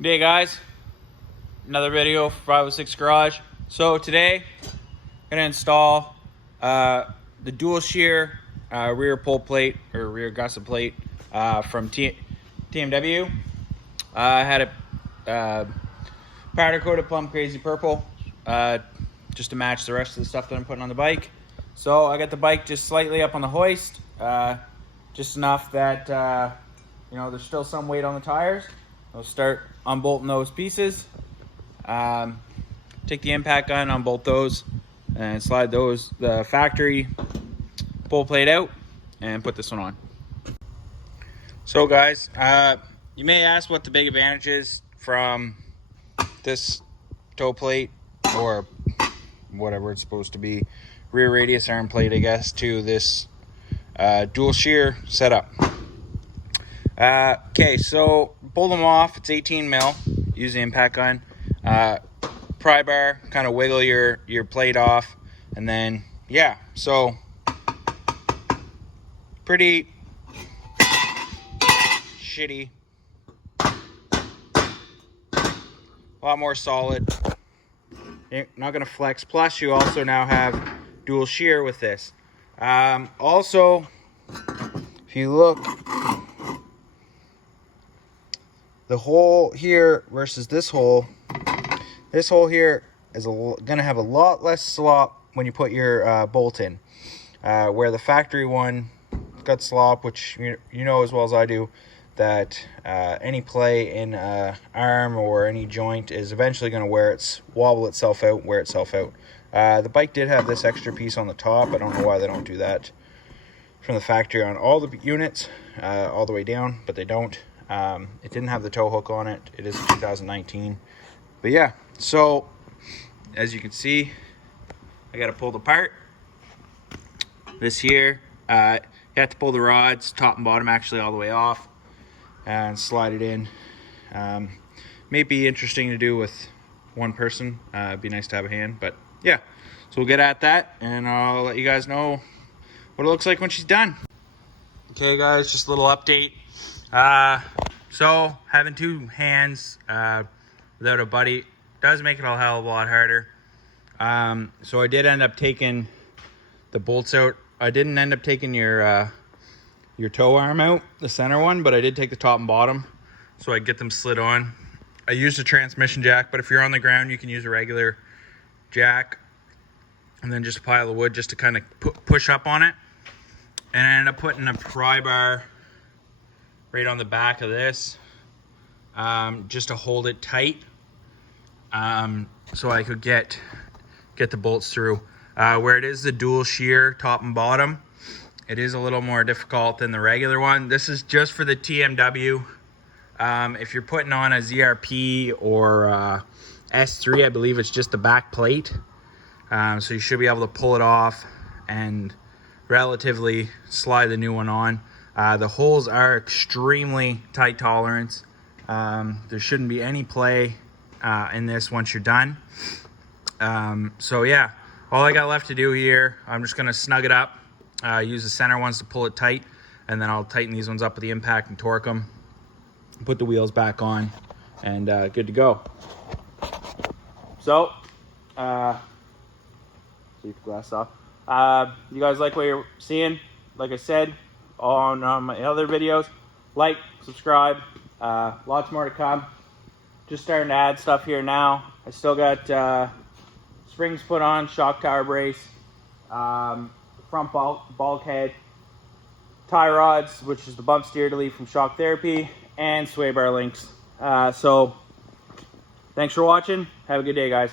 Hey guys, another video for 506 Garage. So today I'm gonna install the dual shear rear pull plate or rear gusset plate from TMW. I had a powder coated plum crazy purple just to match the rest of the stuff that I'm putting on the bike. So I got the bike just slightly up on the hoist, just enough that you know, there's still some weight on the tires. I'll start unbolting those pieces. Take the impact gun, unbolt those, and slide the factory pull plate out and put this one on. So guys, you may ask what the big advantage is from this toe plate, or whatever it's supposed to be, rear radius arm plate, I guess, to this dual shear setup. Okay, so pull them off. It's 18 mil. Use the impact gun. Pry bar, kind of wiggle your plate off, and then yeah. So pretty shitty. A lot more solid. You're not gonna flex. Plus, you also now have dual shear with this. Also, if you look, the hole here versus this hole here is gonna have a lot less slop when you put your bolt in, where the factory one got slop, which you know as well as I do that any play in arm or any joint is eventually going to wobble itself out, wear itself out. The bike did have this extra piece on the top. I don't know why they don't do that from the factory on all the units all the way down, but they don't. It didn't have the tow hook on it. It is 2019. But yeah, so as you can see, I got to pull it apart. This here, you have to pull the rods, top and bottom, actually all the way off, and slide it in. May be interesting to do with one person. It'd be nice to have a hand, but yeah. So we'll get at that, and I'll let you guys know what it looks like when she's done. Okay guys, just a little update. So having two hands without a buddy does make it a hell of a lot harder. So I did end up taking the bolts out. I didn't end up taking your toe arm out, the center one, but I did take the top and bottom so I get them slid on. I used a transmission jack, but if you're on the ground, you can use a regular jack, and then just a pile of wood just to kind of push up on it. And I ended up putting a pry bar right on the back of this, just to hold it tight, so I could get the bolts through. Where it is the dual shear top and bottom, it is a little more difficult than the regular one. This is just for the TMW. If you're putting on a ZRP or S3, I believe it's just the back plate. So you should be able to pull it off and relatively slide the new one on. The holes are extremely tight tolerance. There shouldn't be any play in this once you're done. So yeah, all I got left to do here, I'm just gonna snug it up, use the center ones to pull it tight, and then I'll tighten these ones up with the impact and torque them, put the wheels back on, and good to go. So, keep the glass off. You guys like what you're seeing? Like I said on my other videos, like, subscribe, lots more to come. Just starting to add stuff here now. I still got springs put on, shock tower brace, front bulkhead, tie rods, which is the bump steer delete from Shock Therapy, and sway bar links. So thanks for watching. Have a good day, guys.